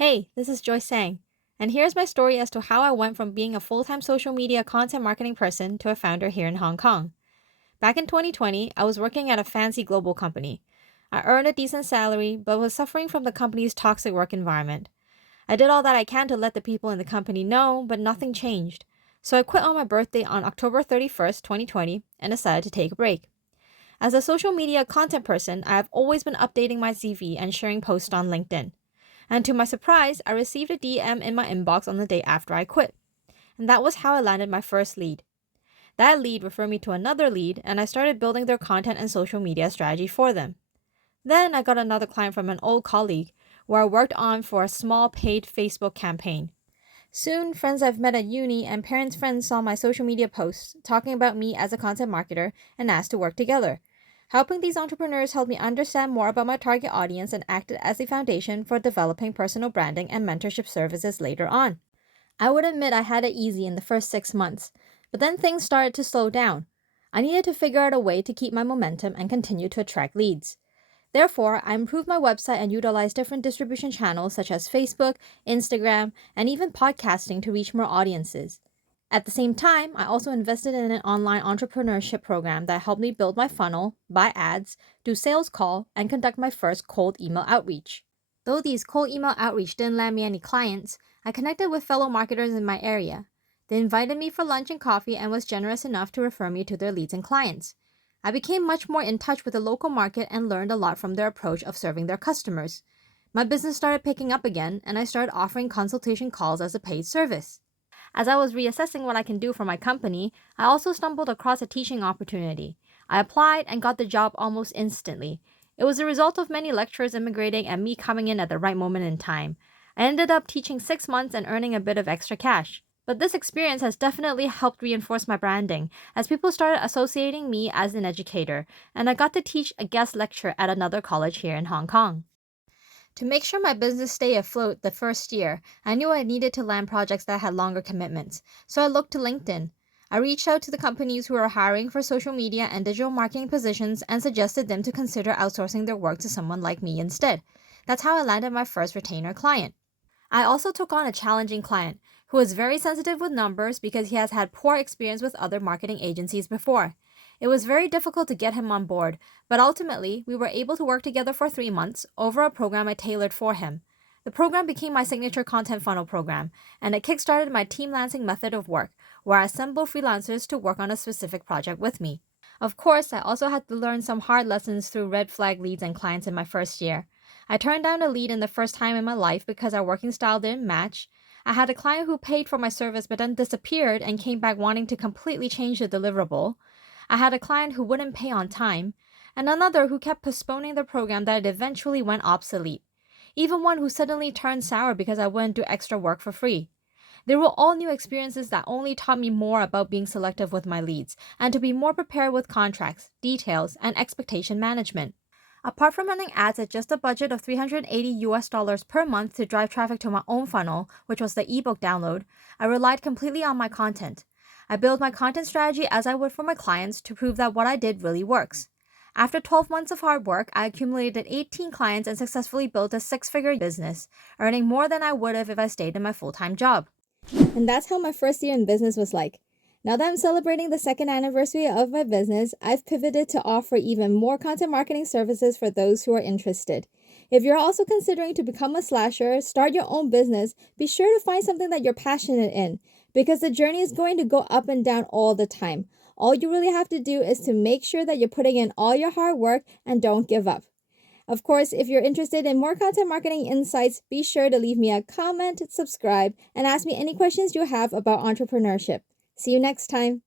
Hey, this is Joyce Tsang, and here's my story as to how I went from being a full-time social media content marketing person to a founder here in Hong Kong. Back in 2020, I was working at a fancy global company. I earned a decent salary, but was suffering from the company's toxic work environment. I did all that I can to let the people in the company know, but nothing changed. So I quit on my birthday on October 31st, 2020, and decided to take a break. As a social media content person, I have always been updating my CV and sharing posts on LinkedIn. And to my surprise, I received a DM in my inbox on the day after I quit. And that was how I landed my first lead. That lead referred me to another lead, and I started building their content and social media strategy for them. Then I got another client from an old colleague, where I worked on for a small paid Facebook campaign. Soon, friends I've met at uni and parents' friends saw my social media posts talking about me as a content marketer and asked to work together. Helping these entrepreneurs helped me understand more about my target audience and acted as the foundation for developing personal branding and mentorship services later on. I would admit I had it easy in the first 6 months, but then things started to slow down. I needed to figure out a way to keep my momentum and continue to attract leads. Therefore, I improved my website and utilized different distribution channels such as Facebook, Instagram, and even podcasting to reach more audiences. At the same time, I also invested in an online entrepreneurship program that helped me build my funnel, buy ads, do sales call, and conduct my first cold email outreach. Though these cold email outreach didn't land me any clients, I connected with fellow marketers in my area. They invited me for lunch and coffee and was generous enough to refer me to their leads and clients. I became much more in touch with the local market and learned a lot from their approach of serving their customers. My business started picking up again, and I started offering consultation calls as a paid service. As I was reassessing what I can do for my company, I also stumbled across a teaching opportunity. I applied and got the job almost instantly. It was a result of many lecturers immigrating and me coming in at the right moment in time. I ended up teaching 6 months and earning a bit of extra cash. But this experience has definitely helped reinforce my branding, as people started associating me as an educator, and I got to teach a guest lecture at another college here in Hong Kong. To make sure my business stayed afloat the first year, I knew I needed to land projects that had longer commitments, so I looked to LinkedIn. I reached out to the companies who were hiring for social media and digital marketing positions and suggested them to consider outsourcing their work to someone like me instead. That's how I landed my first retainer client. I also took on a challenging client who was very sensitive with numbers because he has had poor experience with other marketing agencies before. It was very difficult to get him on board, but ultimately, we were able to work together for 3 months over a program I tailored for him. The program became my signature content funnel program, and it kickstarted my team lancing method of work, where I assembled freelancers to work on a specific project with me. Of course, I also had to learn some hard lessons through red flag leads and clients in my first year. I turned down a lead in the first time in my life because our working style didn't match. I had a client who paid for my service but then disappeared and came back wanting to completely change the deliverable. I had a client who wouldn't pay on time, and another who kept postponing the program that it eventually went obsolete. Even one who suddenly turned sour because I wouldn't do extra work for free. They were all new experiences that only taught me more about being selective with my leads and to be more prepared with contracts, details, and expectation management. Apart from running ads at just a budget of $380 per month to drive traffic to my own funnel, which was the ebook download, I relied completely on my content. I built my content strategy as I would for my clients to prove that what I did really works. After 12 months of hard work, I accumulated 18 clients and successfully built a six-figure business, earning more than I would have if I stayed in my full-time job. And that's how my first year in business was like. Now that I'm celebrating the second anniversary of my business, I've pivoted to offer even more content marketing services for those who are interested. If you're also considering to become a slasher, start your own business, be sure to find something that you're passionate in, because the journey is going to go up and down all the time. All you really have to do is to make sure that you're putting in all your hard work and don't give up. Of course, if you're interested in more content marketing insights, be sure to leave me a comment, subscribe, and ask me any questions you have about entrepreneurship. See you next time.